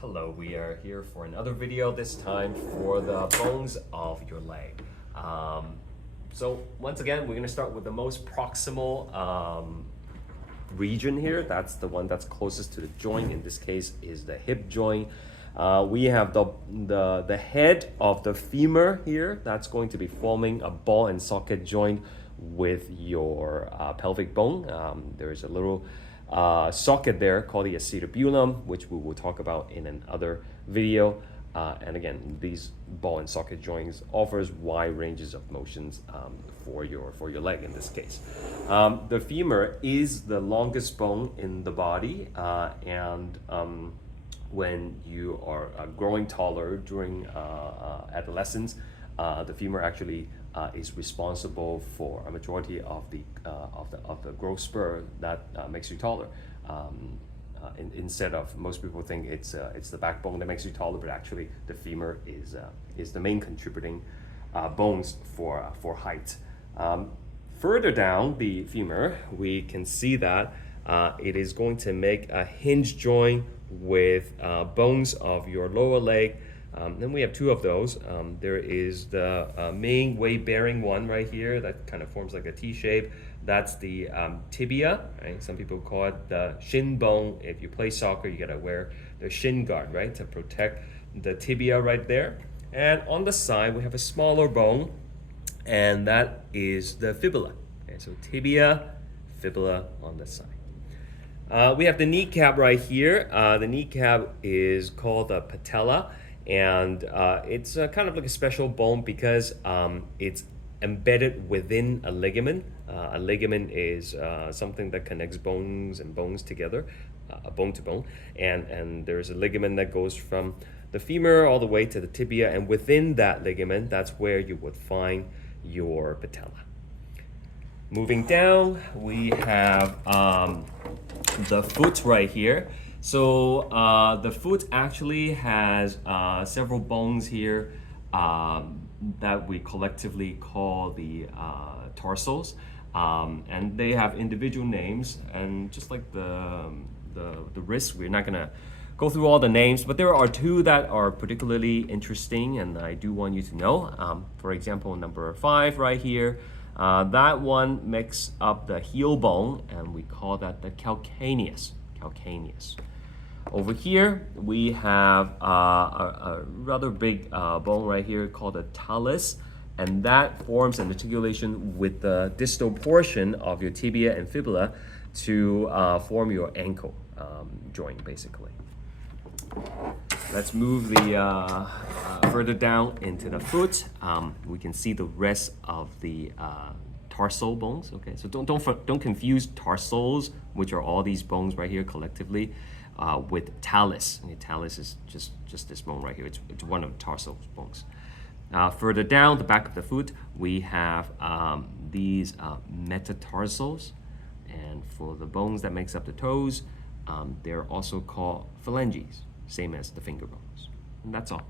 Hello, we are here for another video, this time for the bones of your leg. So once again, we're gonna start with the most proximal region here. That's the one that's closest to the joint. In this case is the hip joint. We have the head of the femur here. That's going to be forming a ball and socket joint with your pelvic bone. There's a little socket there called the acetabulum, which we will talk about in another video. And again, these ball and socket joints offers wide ranges of motions for your leg in this case. The femur is the longest bone in the body, and when you are growing taller during adolescence, the femur actually is responsible for a majority of the growth spur that makes you taller. Instead of, most people think it's the backbone that makes you taller, but actually the femur is the main contributing bones for height. Further down the femur, we can see that it is going to make a hinge joint with bones of your lower leg. Then we have two of those. There is the main weight-bearing one right here that kind of forms like a T shape. That's the tibia, right? Some people call it the shin bone. If you play soccer, you gotta wear the shin guard, right, to protect the tibia right there. And on the side, we have a smaller bone, and that is the fibula. Okay, so tibia, fibula on the side. We have the kneecap right here. The kneecap is called the patella, and it's kind of like a special bone because it's embedded within a ligament. A ligament is something that connects bones and bones together, bone to bone, and there's a ligament that goes from the femur all the way to the tibia, and within that ligament, that's where you would find your patella. Moving down, we have the foot right here. So the foot actually has several bones here that we collectively call the tarsals, and they have individual names. And just like the wrist, we're not gonna go through all the names, but there are two that are particularly interesting, and I do want you to know. For example, number 5 right here. That one makes up the heel bone, and we call that the calcaneus. Over here, we have a rather big bone right here called the talus, and that forms an articulation with the distal portion of your tibia and fibula to form your ankle joint, basically. Let's move the further down into the foot. We can see the rest of the tarsal bones. Okay, so don't confuse tarsals, which are all these bones right here collectively, with talus. Okay, talus is just this bone right here. It's one of the tarsal bones. Further down the back of the foot, we have these metatarsals, and for the bones that makes up the toes, they're also called phalanges, same as the finger bones. And that's all.